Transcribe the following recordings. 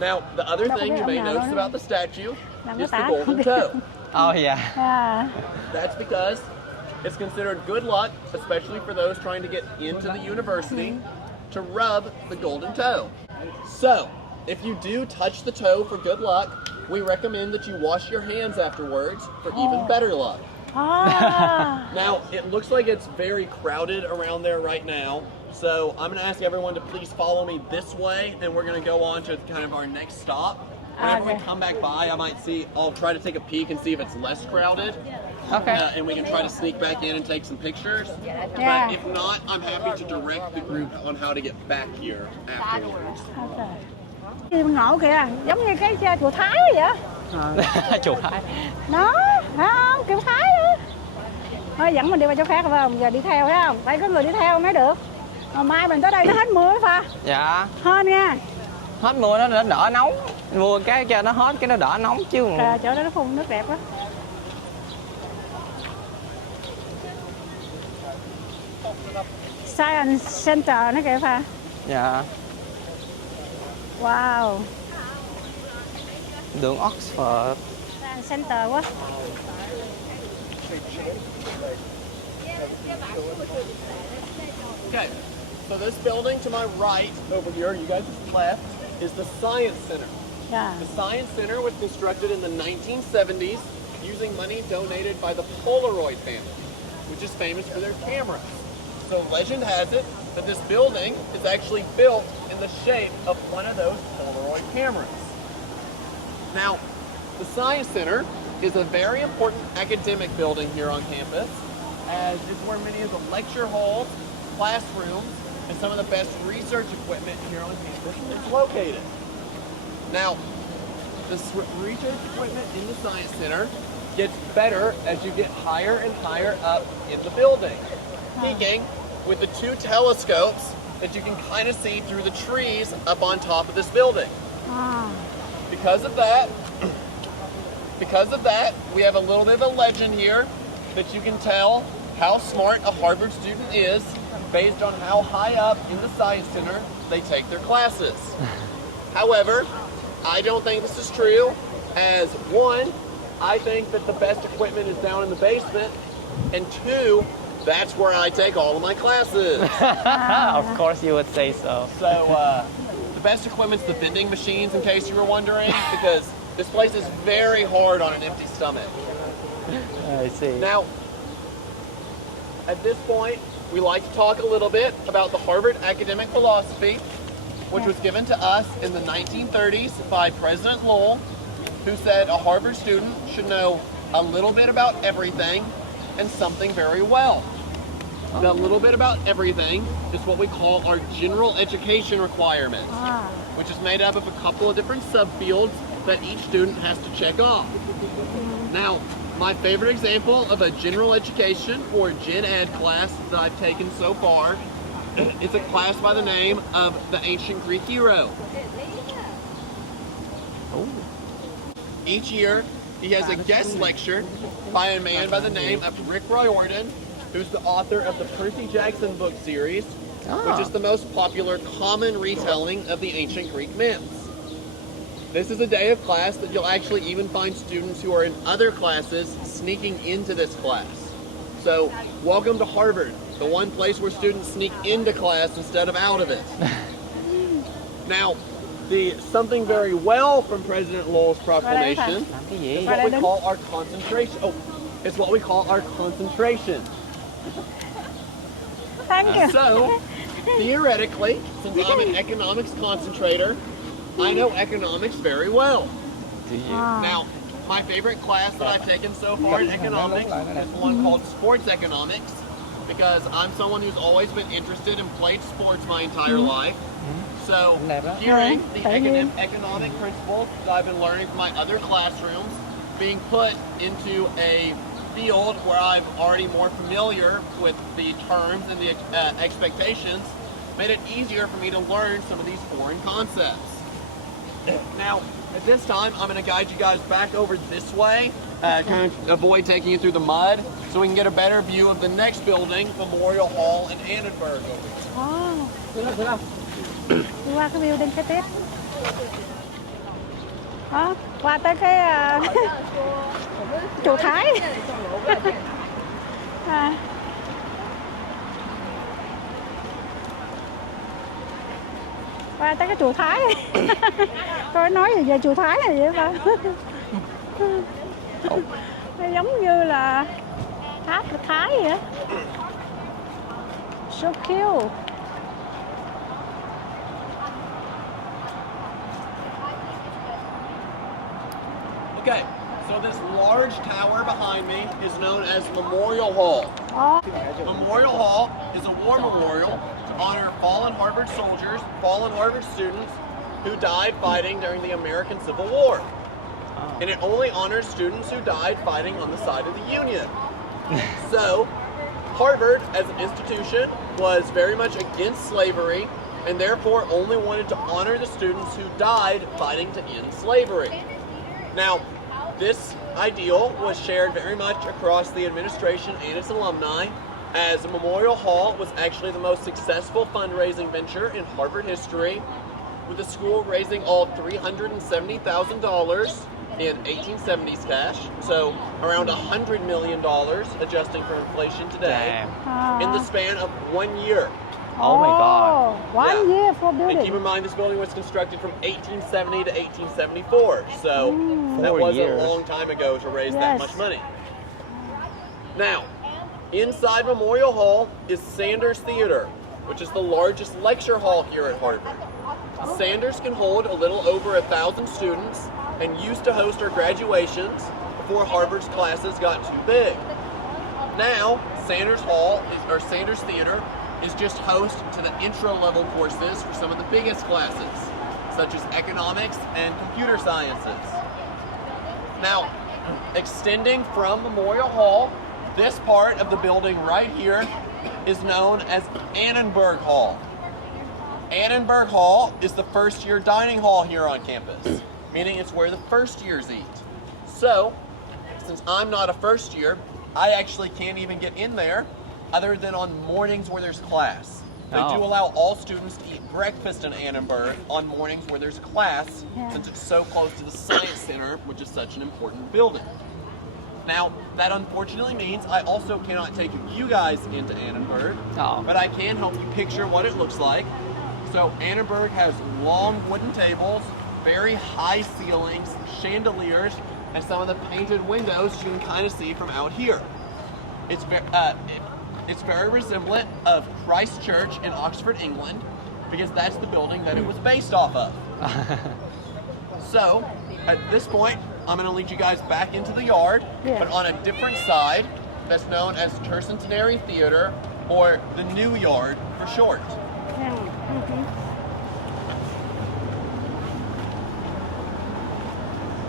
Now, the other thing you may notice about the statue is the golden toe. Oh yeah. That's because it's considered good luck, especially for those trying to get into the university, to rub the golden toe. So, if you do touch the toe for good luck, we recommend that you wash your hands afterwards for even better luck. Now, it looks like it's very crowded around there right now, so I'm going to ask everyone to please follow me this way, and we're going to go on to kind of our next stop. Whenever we come back by, I'll try to take a peek and see if it's less crowded. Okay. And we can try to sneak back in and take some pictures. But if not, I'm happy to direct the group on how to get back here afterwards. Ngộ kìa, giống như cái chùa Thái vậy. Chùa Thái. Đó, phải không? Kiểu Thái đó. Thôi dẫn mình đi qua chỗ khác phải không? Giờ đi theo phải không? Tại có người đi theo mới được. Mà mai mình tới đây nó hết mưa Pha. Dạ. Hên nha. Hết mưa nó đỡ nóng. Mưa cái cho nó hết cái nó đỡ nóng chứ. Chỗ đó nó phun nước đẹp quá. Science Center nó kìa Pha. Dạ. Wow. Đường Oxford. Science Center quá. Okay, so this building to my right over here, you guys' left, is the Science Center. The Science Center was constructed in the 1970s using money donated by the Polaroid family, which is famous for their cameras. So legend has it that this building is actually built in the shape of one of those Polaroid cameras. Now, the Science Center is a very important academic building here on campus, as it's where many of the lecture halls, classrooms, and some of the best research equipment here on campus is located. Now, the research equipment in the Science Center gets better as you get higher and higher up in the building, peaking with the two telescopes that you can kind of see through the trees up on top of this building. Because of that, we have a little bit of a legend here that you can tell how smart a Harvard student is based on how high up in the Science Center they take their classes. However, I don't think this is true, as one, I think that the best equipment is down in the basement, and two, that's where I take all of my classes. Of course you would say so. So, the best equipment's the vending machines, in case you were wondering, because this place is very hard on an empty stomach. I see. Now, at this point, we like to talk a little bit about the Harvard academic philosophy, which was given to us in the 1930s by President Lowell, who said a Harvard student should know a little bit about everything and something very well. The little bit about everything is what we call our general education requirements, which is made up of a couple of different subfields that each student has to check off. Now, my favorite example of a general education or gen ed class that I've taken so far is a class by the name of the Ancient Greek Hero. Each year, he has a guest lecture by a man by the name of Rick Riordan, who's the author of the Percy Jackson book series, which is the most popular common retelling of the ancient Greek myths. This is a day of class that you'll actually even find students who are in other classes sneaking into this class. So, welcome to Harvard, the one place where students sneak into class instead of out of it. Now, the something very well from President Lowell's proclamation is what we call our concentration. It's what we call our concentration. So, theoretically, since I'm an economics concentrator, I know economics very well. Do you? Now, my favorite class that I've taken so far in economics is one called sports economics, because I'm someone who's always been interested and played sports my entire life. So, hearing the economic principles that I've been learning from my other classrooms being put into a field where I'm already more familiar with the terms and the expectations made it easier for me to learn some of these foreign concepts. Now, at this time, I'm going to guide you guys back over this way, kind of avoid taking you through the mud, so we can get a better view of the next building, Memorial Hall in Annenberg. Đi qua cái building kế tiếp. Đó, qua tới cái chùa Thái. Qua tới cái chùa Thái. Tôi nói gì về chùa Thái này vậy ta? Nó giống như là tháp của Thái vậy á. So cute. Okay, so this large tower behind me is known as Memorial Hall. Memorial Hall is a war memorial to honor fallen Harvard soldiers, fallen Harvard students who died fighting during the American Civil War. And it only honors students who died fighting on the side of the Union. So, Harvard as an institution was very much against slavery and therefore only wanted to honor the students who died fighting to end slavery. Now, this ideal was shared very much across the administration and its alumni, as Memorial Hall was actually the most successful fundraising venture in Harvard history, with the school raising all $370,000 in 1870s cash, so around $100 million, adjusting for inflation today, in the span of 1 year. Oh my God. 1 year for And keep building. in mind, this building was constructed from 1870 to 1874, so that 4 was years. a long time ago to raise that Yes. much money. Now, inside Memorial Hall is Sanders Theater, which is the largest lecture hall here at Harvard. Sanders can hold a little over 1,000 students and used to host our graduations before Harvard's classes got too big. Now, Sanders Theater is just host to the intro-level courses for some of the biggest classes, such as economics and computer sciences. Now, extending from Memorial Hall, this part of the building right here is known as Annenberg Hall. Annenberg Hall is the first-year dining hall here on campus, meaning it's where the first years eat. So, since I'm not a first year, I actually can't even get in there other than on mornings where there's class. They do allow all students to eat breakfast in Annenberg on mornings where there's class, since it's so close to the Science Center, which is such an important building. Now, that unfortunately means I also cannot take you guys into Annenberg, but I can help you picture what it looks like. So Annenberg has long wooden tables, very high ceilings, chandeliers, and some of the painted windows you can kind of see from out here. It's very resemblant of Christ Church in Oxford, England, because that's the building that it was based off of. So, at this point, I'm going to lead you guys back into the yard, but on a different side that's known as Tercentenary Theater, or the New Yard for short.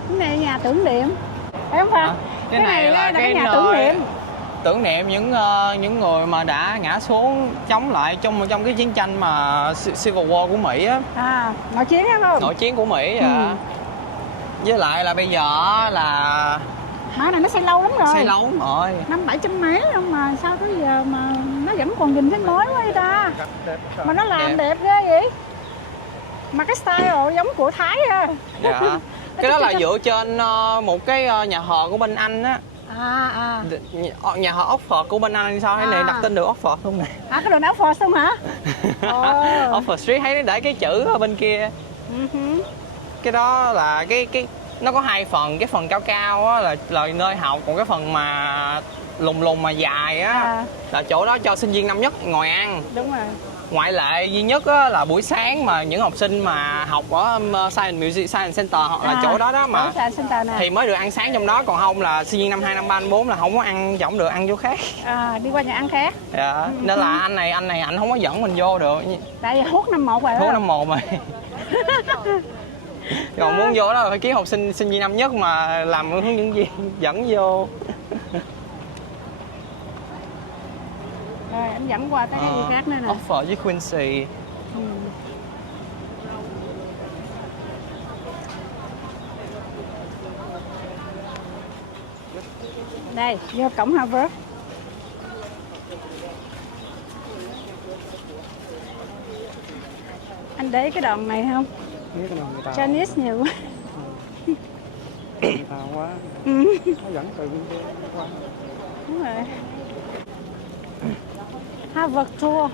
Cái này nhà tưởng niệm, phải không Pha? Cái này là cái nhà nơi tưởng niệm những người mà đã ngã xuống chống lại trong cái chiến tranh mà Civil War của Mỹ á. Nội chiến phải không? Nội chiến của Mỹ. Với lại là bây giờ là Mà này nó xây lâu lắm rồi. Xây lâu lắm rồi. 500-700 mấy không mà sao tới giờ mà nó vẫn còn nhìn thấy mới quá vậy ta. Mà nó làm đẹp ghê vậy. Mà cái style giống của Thái à. Dạ. Cái đó là dựa trên một cái nhà thờ của bên Anh á. Nhà thờ Oxford của bên Anh sao? Cái này đặt tên đường Oxford không nè. Cái đường Oxford không hả? Oxford Street thấy để cái chữ ở bên kia. Cái đó là cái nó có hai phần, cái phần cao cao á là nơi học, còn cái phần mà lùng mà dài á là chỗ đó cho sinh viên năm nhất ngồi ăn. Đúng rồi. Ngoại lệ duy nhất á, là buổi sáng mà những học sinh mà học ở Science Center hoặc là chỗ đó mà thì mới được ăn sáng trong đó, còn không là sinh viên năm 2, năm 3, năm 4 là không có ăn, không được ăn chỗ khác. Đi qua nhà ăn khác. Dạ. Nên là anh này anh không có dẫn mình vô được. Tại vì hút năm 1 rồi đó. Hút năm 1 rồi. Còn muốn vô đó phải kiếm học sinh viên năm nhất mà làm hướng dẫn viên dẫn vô. Rồi anh dẫn qua tới cái gì khác nữa nè. Oxford với Quincy. Đây, vô cổng Harvard. Anh để cái đòn này không? Biết cái nào người ta Chinese nhiều quá. người ta quá. Ừ, Nó dẫn từ bên kia qua. đúng rồi. Harvard tour.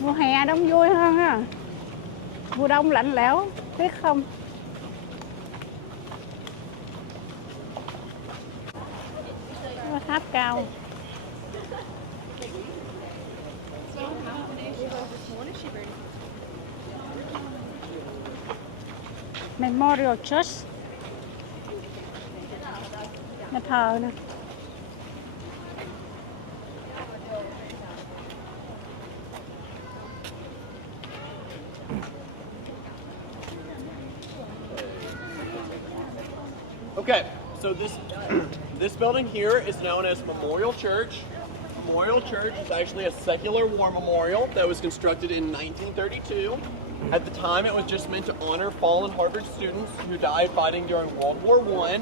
Mùa hè đông vui hơn ha. Mùa đông lạnh lẽo, biết không? Có tháp cao. Memorial Church. Nhà thờ nè. Okay, so this building here is known as Memorial Church. Memorial Church is actually a secular war memorial that was constructed in 1932. At the time, it was just meant to honor fallen Harvard students who died fighting during World War I,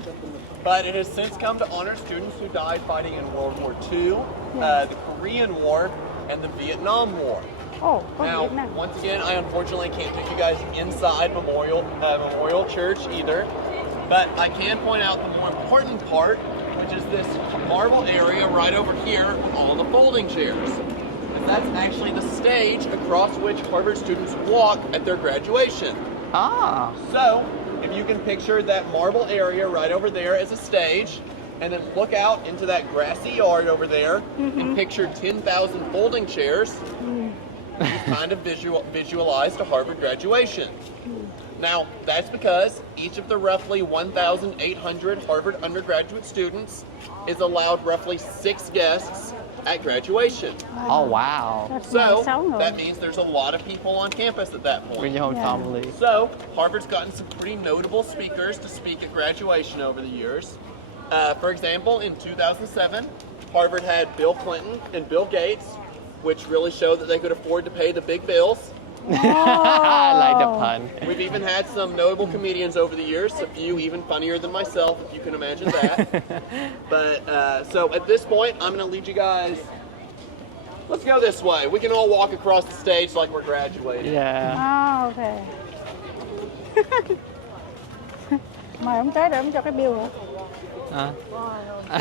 but it has since come to honor students who died fighting in World War II, the Korean War, and the Vietnam War. Ồ, có Now, Việt Nam. once again, I unfortunately can't take you guys inside Memorial Church either, but I can point out the more important part, which is this marble area right over here with all the folding chairs. And that's actually the stage across which Harvard students walk at their graduation. À. So, if you can picture that marble area right over there as a stage, and then look out into that grassy yard over there, and picture 10,000 folding chairs, you kind of visualize the Harvard graduation. Now, that's because each of the roughly 1,800 Harvard undergraduate students is allowed roughly 6 guests at graduation. Oh wow. So, 6 người. that means there's a lot of people on campus at that With point. your whole Yeah. family. So, Harvard's gotten some pretty notable speakers to speak at graduation over the years. For example, in 2007, Harvard had Bill Clinton and Bill Gates, which really showed that they could afford to pay the big bills. I like the pun. We've even had some notable comedians over the years, a few even funnier than myself, if you can imagine that. But, so at this point, I'm going to lead you guys. Let's go this way. We can all walk across the stage like we're graduating. Yeah. À, ok. Mời ông tới để ông cho cái bill hả? À.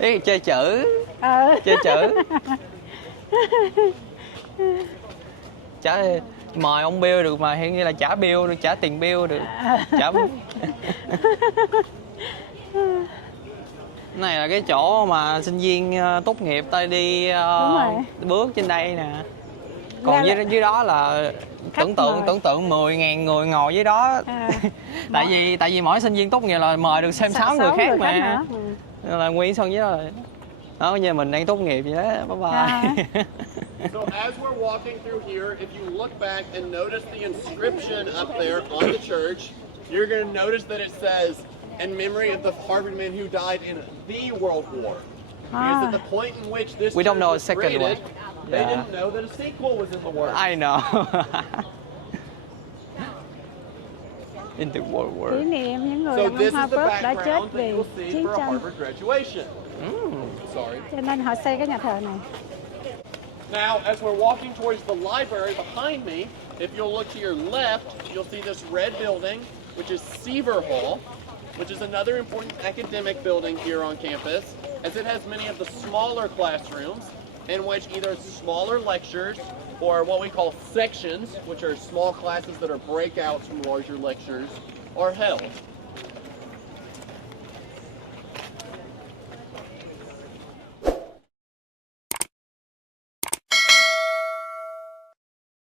Ý, chơi chữ. Ờ. Chơi chữ. Trả mời ông bill được mà hiện như là trả bill được, trả tiền bill được. Trả này là cái chỗ mà sinh viên tốt nghiệp ta đi bước trên đây nè. Còn dưới đó là tưởng tượng 10.000 người ngồi dưới đó. À. tại vì mỗi sinh viên tốt nghiệp là mời được xem 6 người khác mà. Nên là nguyên sân dưới đó là đó, như mình đang tốt nghiệp vậy đó. Bye bye. So as we're walking through here, if you look back and notice the inscription up there on the church, you're going to notice that it says, in memory of the Harvard men who died in the World War. Because at the point in which this We don't church know a was second created, one. they Yeah. didn't know that a sequel was in the works. I know. In the world Kỷ war. niệm những người So làm this ở is the Harvard đã chết background that vì you'll see chiến for a tranh. Harvard graduation. Sorry. Cho nên họ xây cái nhà thờ này. Now, as we're walking towards the library behind me, if you'll look to your left, you'll see this red building, which is Seaver Hall, which is another important academic building here on campus, as it has many of the smaller classrooms in which either smaller lectures or what we call sections, which are small classes that are breakouts from larger lectures, are held.